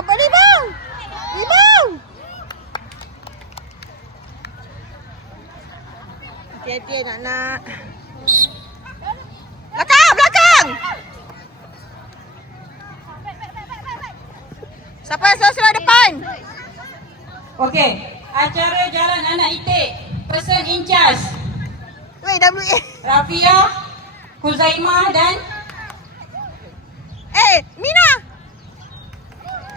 Apa rebound? Rebound. Hati-hati nak. Belakang, belakang. Siapa yang selalu depan? Okey, acara Jalan Anak Itik, person in charge Weh, WA. Rafia, Huzaimah dan Mina.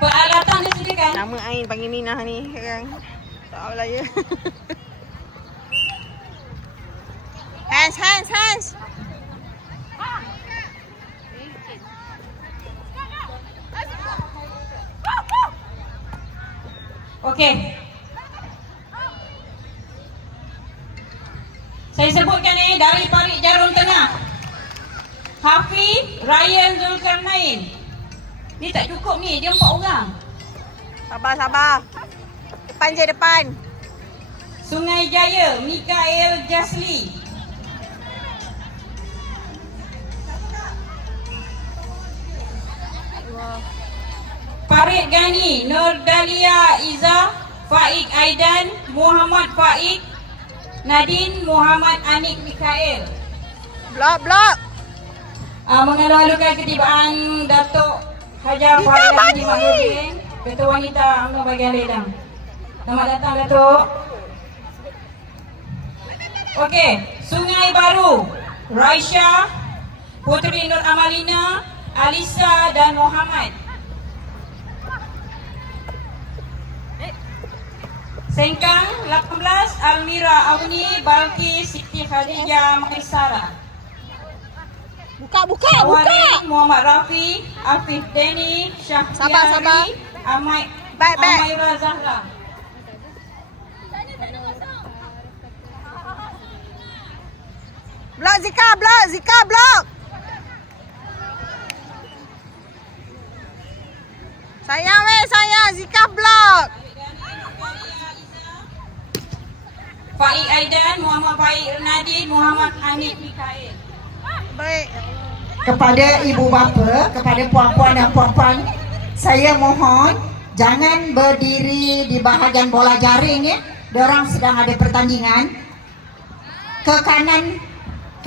peralatan disediakan. Nama Ain panggil Mina ni sekarang. Tak tahulah ya. Hands. Okey. Saya sebutkan dari Parit Jarum Tengah. Hafiz Ryan Zulkarnain. Ni tak cukup ni, dia 4 orang. Sabar. Depan je, depan. Sungai Jaya, Mikael Jasli. Parit Gani, Nurdalia Iza, Faik Aidan, Muhammad Faik, Nadine Muhammad Anik Mikael. Blok. Mengalu-alukan ketibaan Datuk Hajar Farid Haji Mahmudin, Ketua Wanita UMNO Bahagian Ledang. Selamat datang Datuk. Okey, Sungai Baru, Raisya, Puteri Nur Amalina, Alisa dan Muhammad. Sengkang 18, Almira Auni, Balki Siti Khadijah Maisara. Buka. Awarin Muhammad Rafi, Afif Deni, Sabar. Syahriari, Baik. Amaira Zahra. Blok Zika blok. Sayang Zika blok. Faik Aidan, Muhammad Faik Nadine, Muhammad Hanif Mikael. Baik. Kepada ibu bapa, kepada puan-puan dan puan-puan, saya mohon jangan berdiri di bahagian bola jaring ya. Diorang sedang ada pertandingan. Ke kanan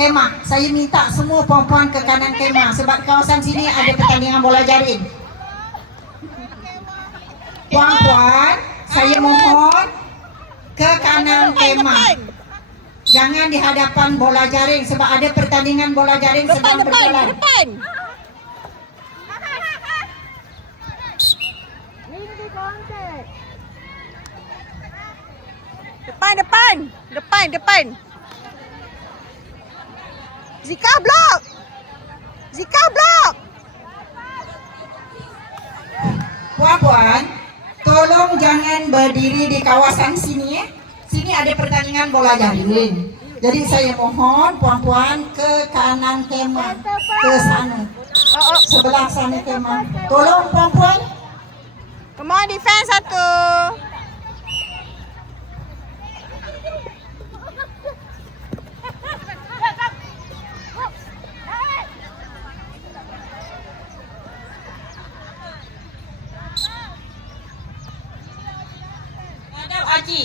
kemah. Saya minta semua puan-puan ke kanan kemah sebab kawasan sini ada pertandingan bola jaring. Puan-puan, saya mohon ke kanan kemah. Jangan di hadapan bola jaring sebab ada pertandingan bola jaring sedang berjalan. Depan. Depan. Zika blok. Puan-puan, tolong jangan berdiri di kawasan sini ya. Sini ada pertandingan bola jaring. Jadi saya mohon puan-puan ke kanan kemah, ke sana. Sebelah sana kemah. Tolong puan-puan. Come on, defense satu. Nadab Haji.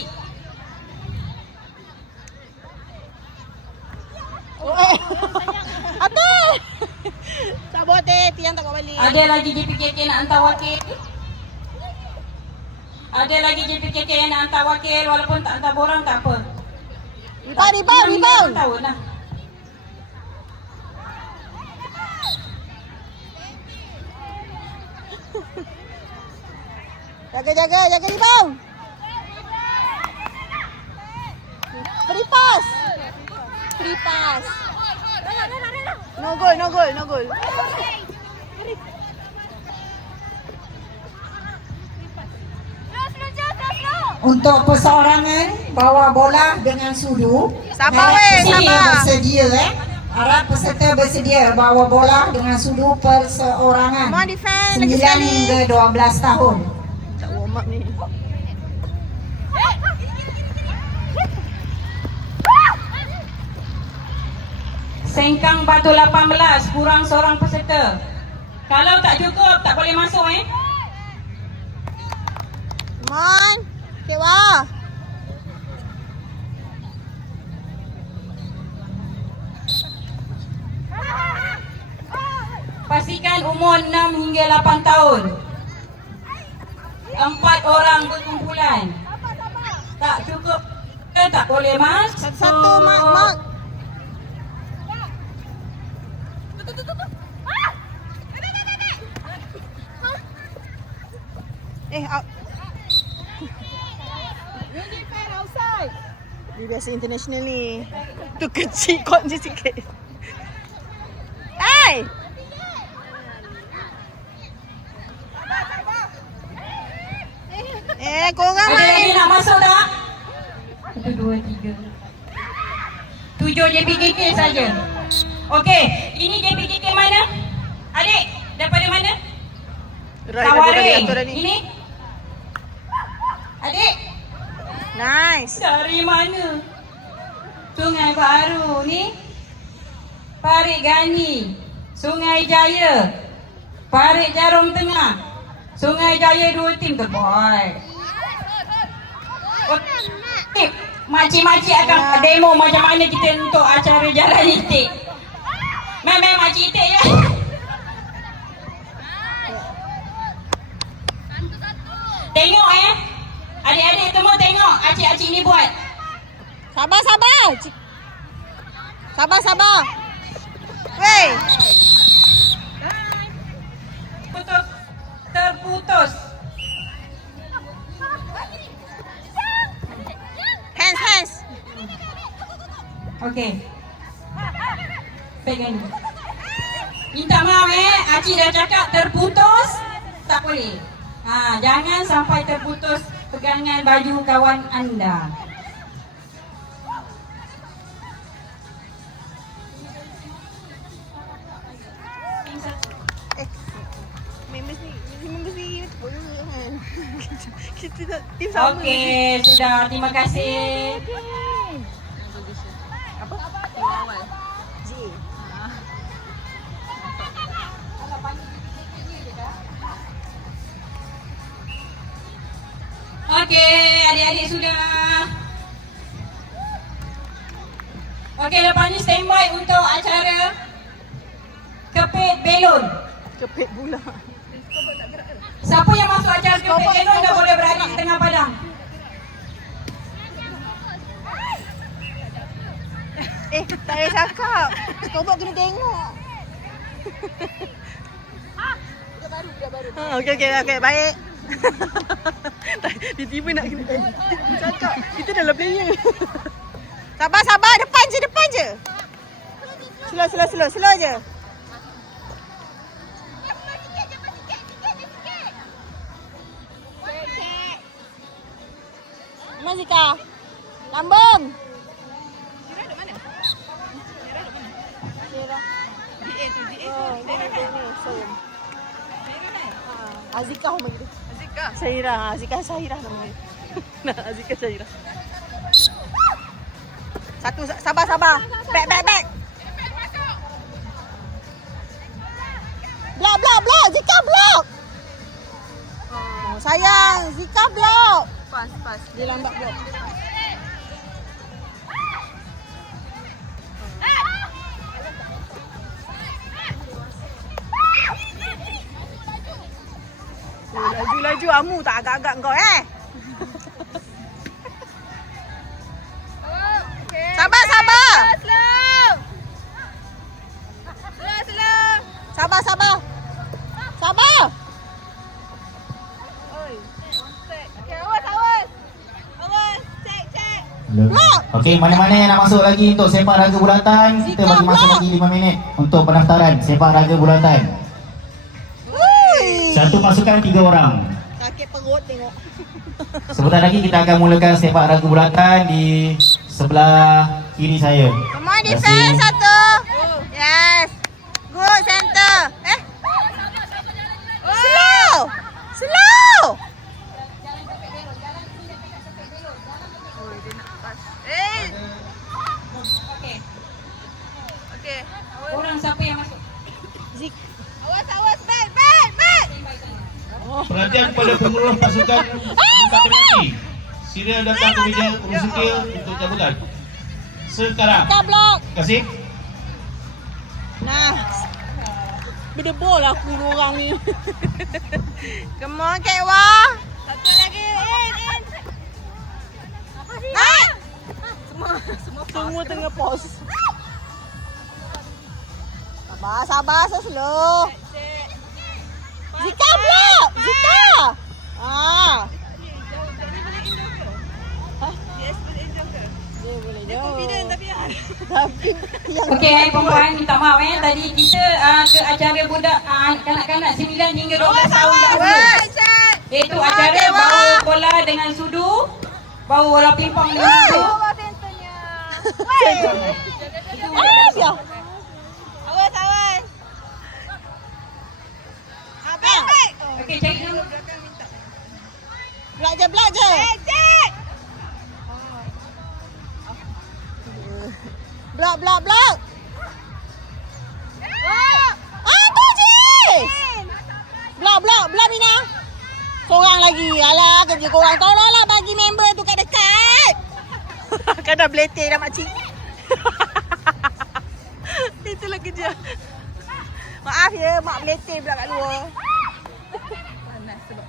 Aduh. Tak boleh, tiang tak bawa balik. Ada lagi JPKK nak hantar wakil. Ada lagi JPKK yang nak hantar wakil walaupun tak hantar borang tak apa. Rebound. Tahu lah. Jaga rebound. Free pass. No goal. Untuk perseorangan bawa bola dengan sudu. Sabar, Harap peserta sabar. bersedia Harap peserta bersedia bawa bola dengan sudu perseorangan. Come on, defend. 9 Lagi sekali. hingga 12 tahun. Tak warm up ni. Sengkang Batu 18, kurang seorang peserta. Kalau tak cukup tak boleh masuk umur 6 hingga 8 tahun. 4 orang berkumpulan. Tak cukup, tak boleh mas. Satu-satu, Mak. Out. Dia biasa international ni. Tu kecil kot je sikit. Hey! Korang Ada lagi main. nak masuk tak? 1, 2, 3 7 JPKK saja. Okey, ini JPKK mana? Adik, daripada mana? Tawaring. Ini? Adik, Nice. dari mana? Sungai Baru ni. Parit Gani, Sungai Jaya, Parit Jarum Tengah, Sungai Jaya 2 tim terbaik. Okey, makcik-makcik akan demo macam mana kita untuk acara jalan itik. Main makcik itik je. Tengok adik-adik semua tengok acik-acik ni buat. Sabar. Wey. Terputus. Hands. Okey. Pegang ni. Minta maaf acik dah cakap terputus, tak boleh. Jangan sampai terputus pegangan baju kawan anda. Members ni kan. Kita tim sama. Okey, sudah. Terima kasih. Apa? Tim awal. J. Okey, adik-adik sudah. Okey, lepas ni standby untuk acara kepit belon. Kepit pula. Siapa yang masuk acara kepit belon dah boleh berada di tengah padang. Tak payah cakap. Skobot kena tengok. Budak baru. Okey, baik. Tiba-tiba nak kena cakap. Kita dalam player. Sabar. Depan je. Slow je. Mana Zika? Lambung. Zira duduk mana? Zira. DA tu. Zira kan? Azika nama dia. Azika? Syahira. Azika Syahira nama dia. Azika Syahira. Satu, sabar. Back. Blok. Zika blok. Sayang, Zika blok. Pas. Dia lambat blok. Laju Amu tak agak-agak kau Sabar. Slow. Sabar. Awas. Cek. Okey, mana-mana yang nak masuk lagi untuk sepak raga bulatan, kita bagi masa lagi 5 minit untuk pendaftaran sepak raga bulatan. Satu pasukan 3 orang. Sakit perut tengok. Sebentar lagi kita akan mulakan sepak raga bulatan di sebelah kiri saya. Come on, defense satu. Yes. Good center. Slow. Okey. Orang siapa yang masuk? Zik. Awas, back. Perhatian kepada pengurus pasukan lengkap penalti. Sila datang ke meja urus skill untuk cabutan. Sekarang. Kita blok. Terima kasih. Nah. Berdebol lah aku dua orang ni. Come on, Kewa. Satu lagi. In. Naik. Semua tengah pause. Sabar, slow. Zika pula. Zika. Dia boleh confident tapi yang Okey, hai perempuan, minta maaf tadi kita ke acara budak kanak-kanak 9 hingga 12 tahun dahulu. Iaitu acara bawa bola dengan sudu, bawa bola pingpong dengan sudu. dia. Awas. Okey, cari dulu. Belak je. Belak. Tu Jis. Belak Mina. Korang lagi. Alah, kerja korang. Tolonglah bagi member tu kat dekat. Kan dah beletih dah makcik. Itulah kerja. Maaf ya, mak beletih pula kat luar.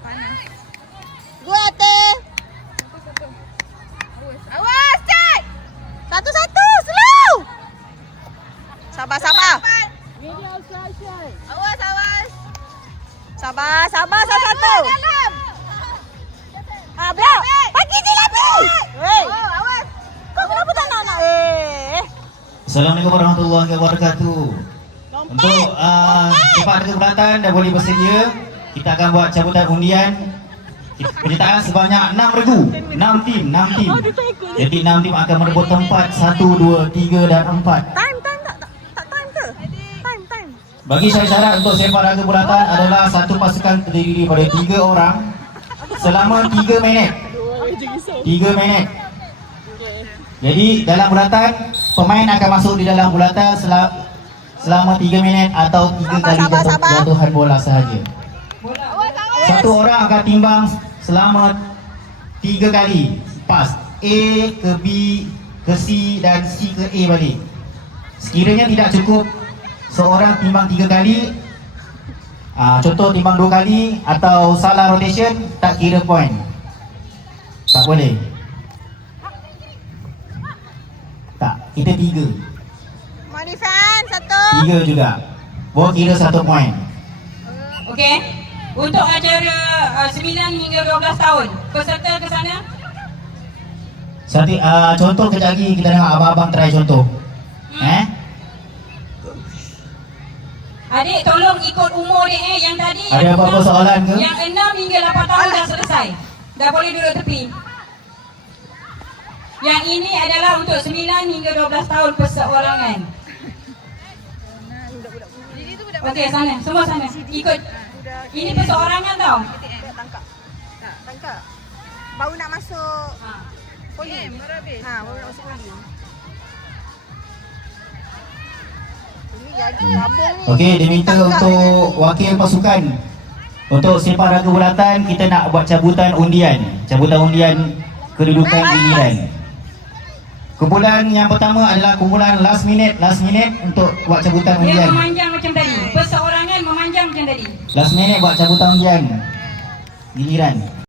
Panas. Dua Ate. Awas, Cik. Satu, slow. Sabar. Awas. Sabar, satu. Belak. Bagi je lebih. Hei. Awas. Kau kenapa tak nak? Assalamualaikum warahmatullahi wabarakatuh. Untuk sepak raga bulatan dah boleh bersedia. Kita akan buat cabutan undian. Penyertaan sebanyak 6 regu. 6 tim. Jadi 6 tim akan merebut tempat 1, 2, 3 dan 4. Time tak time ke? Time. Bagi syarat untuk sepak raga bulatan adalah satu pasukan terdiri daripada 3 orang selama 3 minit. 3 minit. Jadi dalam bulatan, pemain akan masuk di dalam bulatan selama 3 minit atau 3 kali jatuhan bola sahaja. Satu orang akan timbang selama 3 kali pas A ke B ke C dan C ke A balik. Sekiranya tidak cukup seorang timbang 3 kali, contoh timbang 2 kali atau salah rotation, tak kira point. Tak boleh. Tak, kita 3. Mau defend satu. 3 juga. Boleh kira 1 point. Okey. Untuk acara 9 hingga 12 tahun, peserta ke sana? Contoh kejap lagi kita tengok abang-abang try contoh. Adik tolong ikut umur dia yang tadi. Ada apa-apa soalan ke? Yang 6 hingga 8 tahun dah selesai. Dah boleh duduk tepi. Yang ini adalah untuk 9 hingga 12 tahun perseorangan. Okey, sana. Semua sana. Ikut. Ini perseorangan tau. Tangkap. Baru nak masuk poli. Baru nak masuk poli. Ini jadi abang ni. Okey, diminta untuk wakil pasukan. Untuk sepak raga bulatan kita nak buat cabutan undian. Cabutan undian kedudukan giliran. Kumpulan yang pertama adalah kumpulan last minute untuk buat cabutan Dia undian. memanjang macam tadi. Perseorangan memanjang macam tadi. Last minute buat cabutan undian giliran.